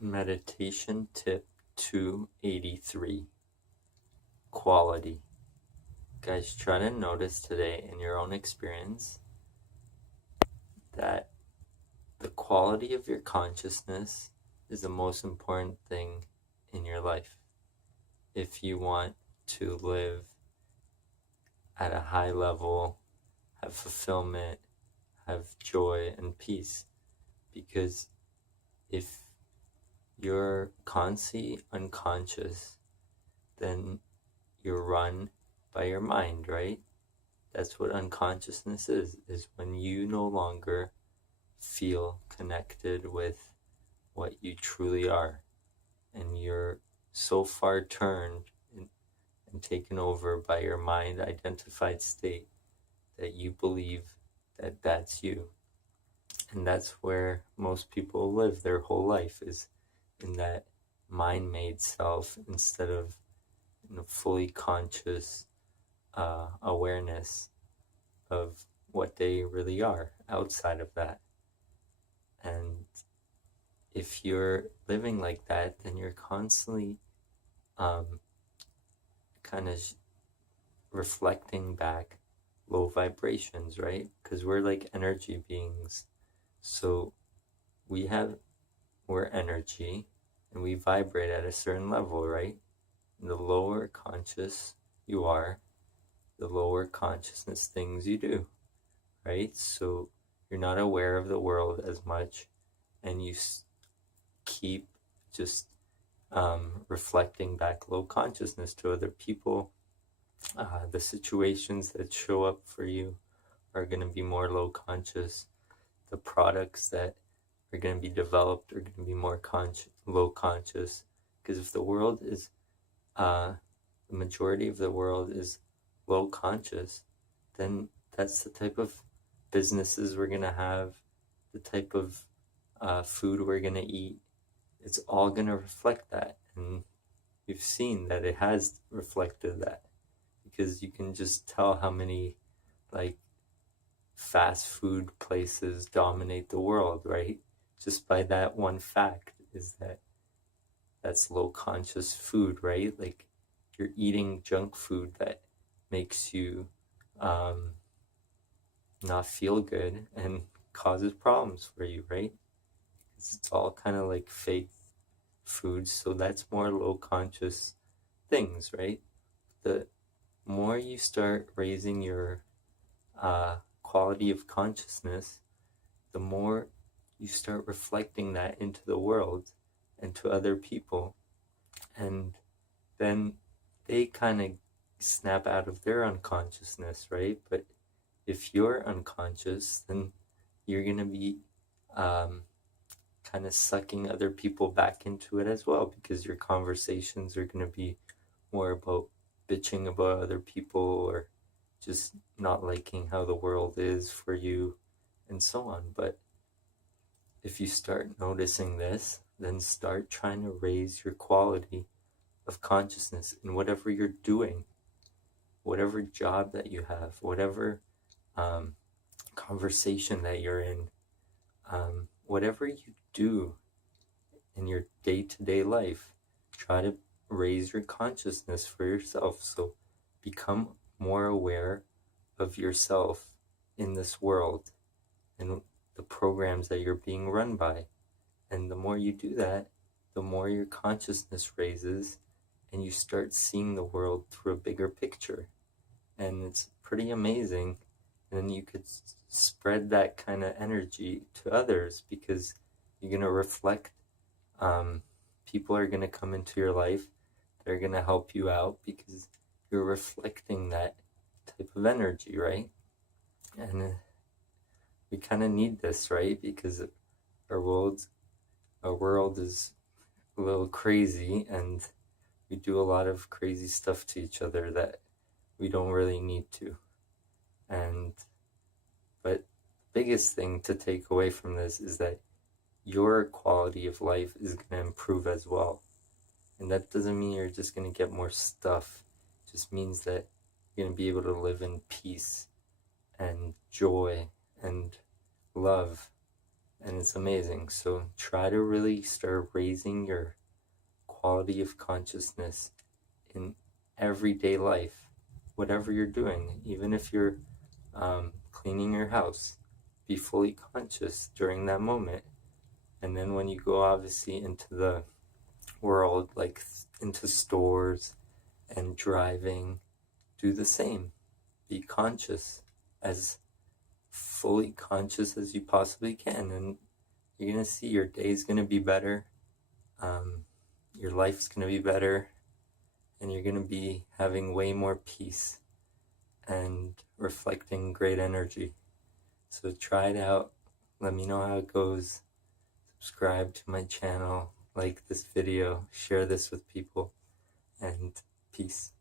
Meditation tip 283. Quality. Guys, try to notice today in your own experience that the quality of your consciousness is the most important thing in your life. If you want to live at a high level, have fulfillment, have joy and peace. Because if you're constantly unconscious, then you're run by your mind, right? That's what unconsciousness is when you no longer feel connected with what you truly are. And you're so far turned and taken over by your mind identified state that you believe that that's you. And that's where most people live their whole life, is in that mind-made self instead of fully conscious awareness of what they really are outside of that. And if you're living like that, then you're constantly kind of reflecting back low vibrations, right? Because we're like energy beings. So we're energy and we vibrate at a certain level, right? And the lower conscious you are, the lower consciousness things you do, right? So you're not aware of the world as much, and you keep just reflecting back low consciousness to other people. The situations that show up for you are going to be more low conscious. The products that are going to be developed are going to be more low conscious. Because if the world is, the majority of the world is low conscious, then that's the type of businesses we're going to have, the type of food we're going to eat. It's all going to reflect that. And we've seen that it has reflected that, because you can just tell how many like fast food places dominate the world, right? Just by that one fact, is that that's low conscious food, right? Like you're eating junk food that makes you not feel good and causes problems for you, right? It's all kind of like fake foods, so that's more low conscious things, right? The more you start raising your quality of consciousness, the more you start reflecting that into the world and to other people, and then they kind of snap out of their unconsciousness, right? But if you're unconscious, then you're going to be kind of sucking other people back into it as well, because your conversations are going to be more about bitching about other people, or just not liking how the world is for you, and so on. But if you start noticing this, then start trying to raise your quality of consciousness in whatever you're doing, whatever job that you have, whatever conversation that you're in, whatever you do in your day-to-day life. Try to raise your consciousness for yourself. So become more aware of yourself in this world and the programs that you're being run by. And the more you do that, the more your consciousness raises, and you start seeing the world through a bigger picture. And it's pretty amazing. And then you could spread that kind of energy to others, because you're going to reflect. People are going to come into your life. They're going to help you out because you're reflecting that type of energy, right? And we kind of need this, right? Because our world is a little crazy, and we do a lot of crazy stuff to each other that we don't really need to. But the biggest thing to take away from this is that your quality of life is going to improve as well. And that doesn't mean you're just going to get more stuff. just means that you're going to be able to live in peace and joy and love, and it's amazing. So try to really start raising your quality of consciousness in everyday life, whatever you're doing. Even if you're cleaning your house, be fully conscious during that moment. And then when you go obviously into the world, like into stores and driving, do the same. Be conscious, as fully conscious as you possibly can, and you're gonna see your day's gonna be better, your life's gonna be better, and you're gonna be having way more peace and reflecting great energy. So try it out. Let me know how it goes. Subscribe to my channel, like this video, share this with people, and peace.